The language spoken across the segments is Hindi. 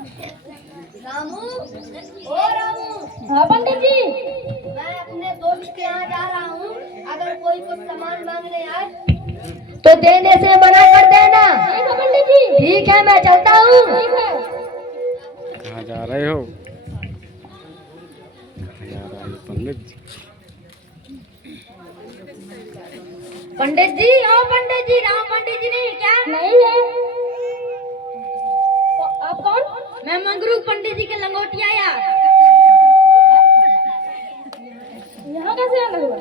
रामू, ओ रामू। हाँ पंडित जी। मैं अपने दोस्त के यहाँ जा रहा हूँ, अगर कोई कुछ सामान मांगने आए तो देने से मना कर देना। ठीक है पंडित जी। ठीक है, मैं चलता हूँ। ठीक है। कहाँ जा रहे हो? कहाँ जा रहा है पंडित जी? पंडित जी, ओ पंडित जी, राम पंडित जी नहीं क्या? नहीं है। आप कौन? मैं मंगरू पंडित जी के लंगोटिया आया। यहाँ कैसे आना हुआ?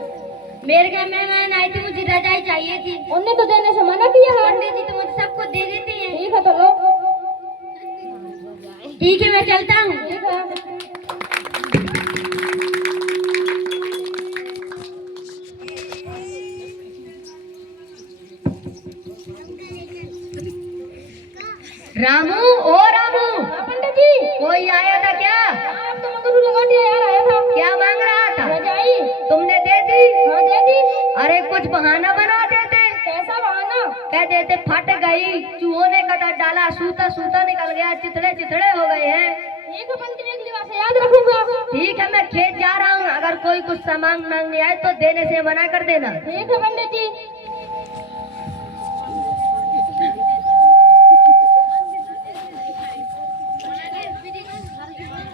मेरे घर मेहमान आए थे, मुझे रजाई चाहिए थी। उनने तो देने से मना किया है। पंडित जी तो मुझे सबको दे देते हैं। ठीक है तो लो। ठीक है, मैं चलता हूँ। ठीक है। रामू, ओ रामू। हाँ पंडित जी। कोई आया था क्या? आप तो मंगरू लंगोटिया यार आया था। क्या मांग रहा था? रजाई। तुमने दे दी? हाँ दे दी। अरे कुछ बहाना बना देते। कैसा बहाना? कह देते फट गई, चूहों ने कदर डाला, सूता सूता निकल गया, चिथड़े चिथड़े हो गए हैं। ठीक है पंडित जी, अगली बार से याद रखूंगा। ठीक है, मैं खेत जा रहा हूँ, अगर कोई कुछ सामान मांगने आए तो देने से मना कर देना। ठीक है पंडित जी।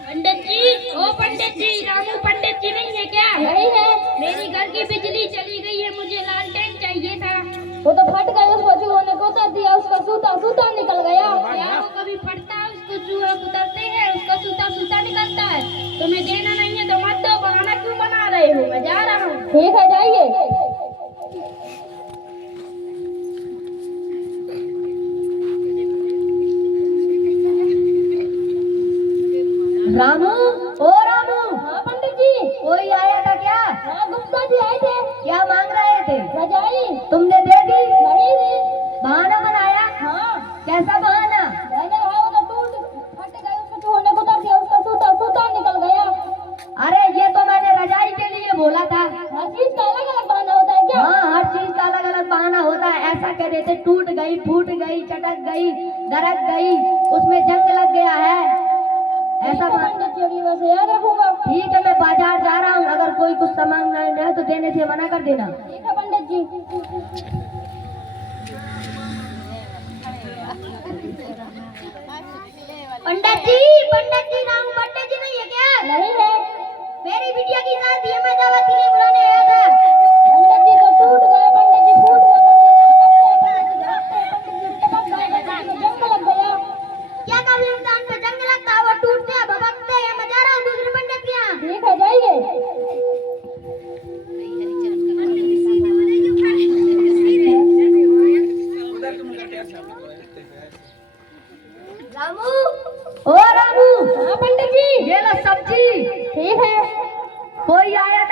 पंडित जी, ओ पंडित जी, रामू पंडित जी नहीं है क्या? नहीं है। मेरी घर की बिजली चली गई है, मुझे लालटेन चाहिए था। वो तो फट गई, उसको चूहों ने कुतर दिया, उसका सूता सूता निकल गया। क्या वो कभी फटता है? उसको चूहा कुतरते हैं, उसका सूता सूता निकलता है। तुम्हें देना नहीं है तो मत दो, बहाना क्यों बना रहे हो? मैं जा रहा हूँ। ठीक है, जाइए। रामू, ओ रामू। हाँ पंडित जी। कोई आया था क्या? हाँ गुप्ता जी आए थे। क्या मांग रहे थे? रजाई। तुमने दे दी? नहीं दी। बहाना बनाया? हाँ। कैसा बहाना? मैंने कहा वो तो टूट फट गई, उसको चूहों ने कुतर दिया, उसका सूता सूता निकल गया। अरे ये तो मैंने रजाई के लिए बोला था। हर चीज का अलग अलग बहाना होता है क्या? हाँ, हर चीज का अलग अलग बहाना होता है। ऐसा कह देते टूट गई, फूट गई, चटक गई, दरक गई, उसमें जंग लग गया है, ऐसा बहाना। पंडित जी, अगली बार से याद रखूंगा। ठीक है, मैं बाजार जा रहा हूँ, अगर कोई कुछ सामान मांगना है तो देने से मना कर देना। ठीक है पंडित जी। पंडित जी, राम पंडित जी नहीं है क्या? नहीं है। मेरी बिटिया की शादी है, मैं दावत के लिए बुलाने आया था। पंडित जी तो टूट गए, पंडित जी फूट गए, पंडित जी टपक गए, पंडित जी जंग लग गया। क्या कभी इंसान पे जंग लगता है, वो टूटते हैं, भभकते हैं। मैं जा रहा हूँ दूसरे पंडित के यहाँ। ठीक है, जाइए। रामू, ओ रामू। हाँ पंडित जी। ये लो सब्जी। ठीक है। कोई आया